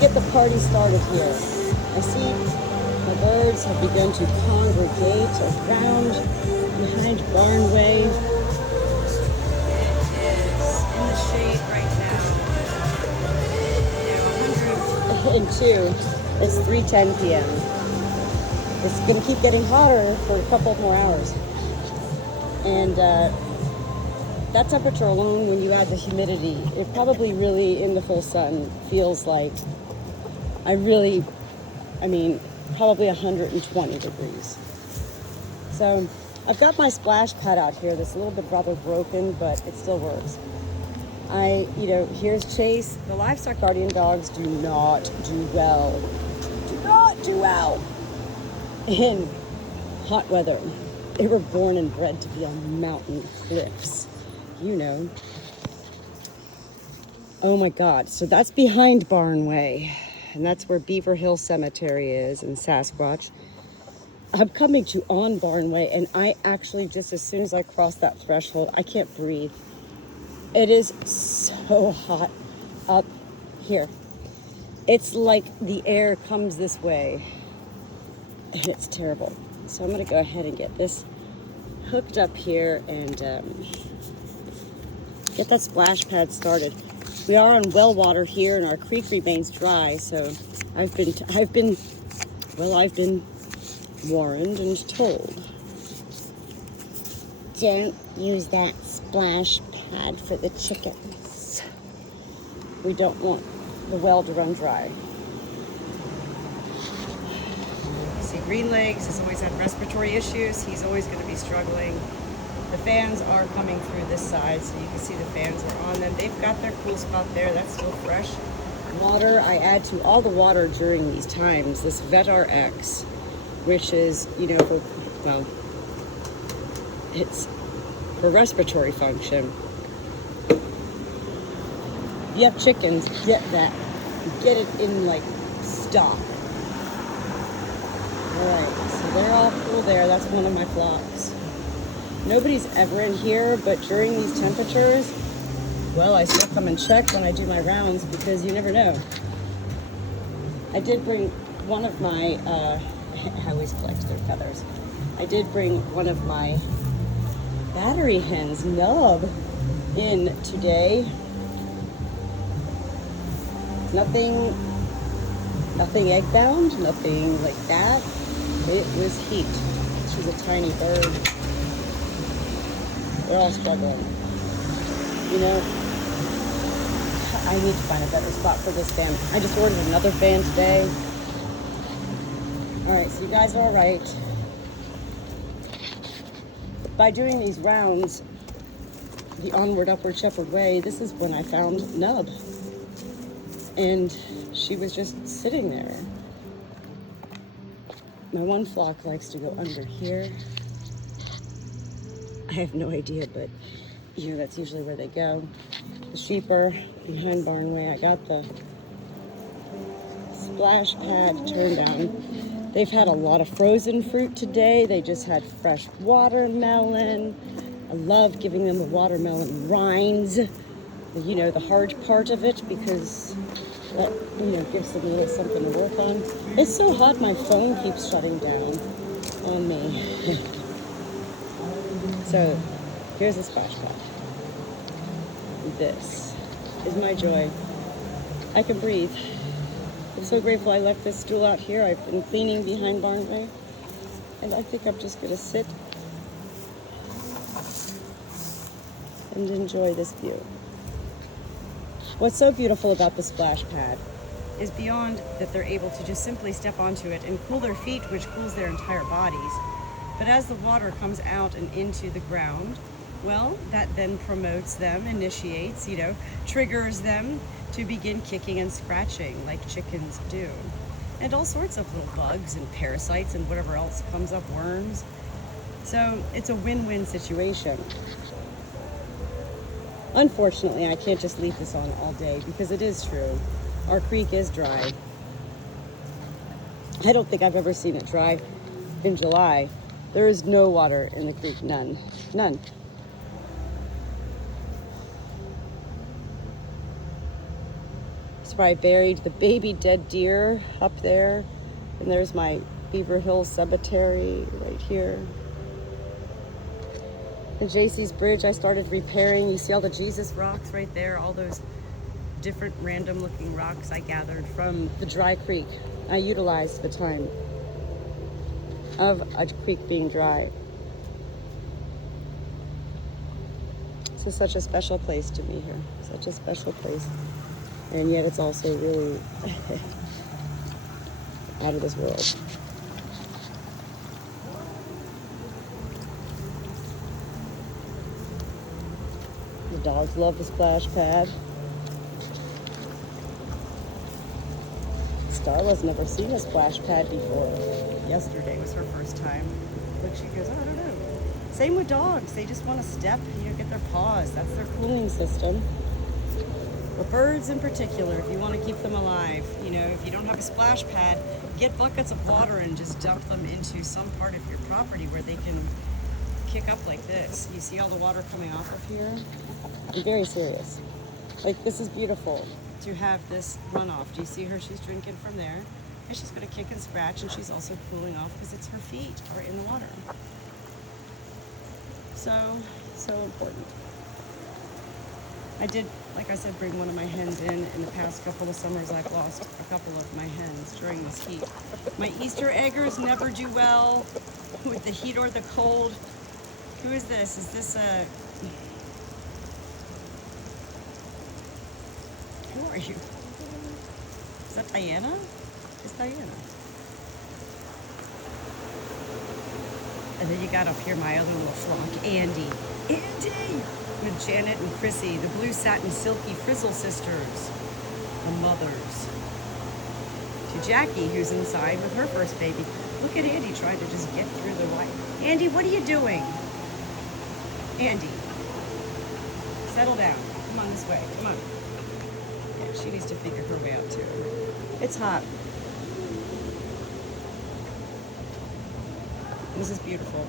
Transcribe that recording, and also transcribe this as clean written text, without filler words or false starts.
get the party started here. I see the birds have begun to congregate around behind Barnway. It is in the shade right now. And 2, it's 3:10 p.m. It's going to keep getting hotter for a couple more hours. And that temperature alone, when you add the humidity, it probably really in the full sun feels like, probably 120 degrees. So I've got my splash pad out here that's a little bit rather broken, but it still works. Here's Chase. The livestock guardian dogs do not do well in hot weather. They were born and bred to be on mountain cliffs, Oh my God, so that's behind Barnway, and that's where Beaver Hill Cemetery is in Sasquatch. I'm coming to on Barnway, and I actually, just as soon as I cross that threshold, I can't breathe. It is so hot up here. It's like the air comes this way, and it's terrible. So I'm gonna go ahead and get this hooked up here and get that splash pad started. We are on well water here, and our creek remains dry. So I've been warned and told, don't use that splash pad for the chickens. We don't want the well to run dry. See, Green Legs has always had respiratory issues. He's always going to be struggling. The fans are coming through this side, so you can see the fans are on them. They've got their cool spot there. That's still fresh. Water, I add to all the water during these times. This VetRx, which is, it's for respiratory function. If you have chickens, get that. Get it in, stock. Alright, so they're all cool there. That's one of my flocks. Nobody's ever in here, but during these temperatures, well, I still come and check when I do my rounds because you never know. I did bring one of my, I always collect their feathers. I did bring one of my battery hens, Nub, in today. Nothing egg bound, nothing like that. It was heat. She's a tiny bird. They're all struggling. I need to find a better spot for this fan. I just ordered another fan today. All right, so you guys are all right. By doing these rounds, the onward, upward shepherd way, this is when I found Nub. And she was just sitting there. My one flock likes to go under here. I have no idea, but that's usually where they go. The sheep are behind Barnway. I got the splash pad turned on. They've had a lot of frozen fruit today. They just had fresh watermelon. I love giving them the watermelon rinds, the hard part of it, because that, gives them a little something to work on. It's so hot, my phone keeps shutting down on me. So, here's the splash pad. This is my joy. I can breathe. I'm so grateful I left this stool out here. I've been cleaning behind Barnway, and I think I'm just gonna sit and enjoy this view. What's so beautiful about the splash pad is beyond that they're able to just simply step onto it and cool their feet, which cools their entire bodies. But as the water comes out and into the ground, well, that then promotes them, initiates, triggers them to begin kicking and scratching like chickens do. And all sorts of little bugs and parasites and whatever else comes up, worms. So it's a win-win situation. Unfortunately, I can't just leave this on all day because it is true. Our creek is dry. I don't think I've ever seen it dry in July. There is no water in the creek, none. That's where I buried the baby dead deer up there. And there's my Beaver Hill Cemetery right here. The JC's Bridge I started repairing. You see all the Jesus rocks right there, all those different random looking rocks I gathered from the dry creek. I utilized the time of a creek being dry. This is such a special place to me here, such a special place. And yet it's also really out of this world. The dogs love the splash pad. Starla's never seen a splash pad before. Yesterday was her first time. But she goes, oh, I don't know. Same with dogs. They just want to step, get their paws. That's their cooling system. But birds in particular, if you want to keep them alive, if you don't have a splash pad, get buckets of water and just dump them into some part of your property where they can kick up like this. You see all the water coming off of here? I'm very serious. Like, this is beautiful to have this runoff. Do you see her? She's drinking from there. And she's going to kick and scratch, and she's also cooling off because it's her feet are in the water. So important. I did, like I said, bring one of my hens in the past couple of summers. I've lost a couple of my hens during this heat. My Easter eggers never do well with the heat or the cold. Who is this? Is this a... Who are you? Is that Diana? It's Diana. And then you got up here my other little flock, Andy. Andy! With Janet and Chrissy, the blue satin silky frizzle sisters, the mothers. To Jackie, who's inside with her first baby. Look at Andy trying to just get through the light. Andy, what are you doing? Andy, settle down. Come on this way. Come on. Yeah, she needs to figure her way out too. It's hot. This is beautiful.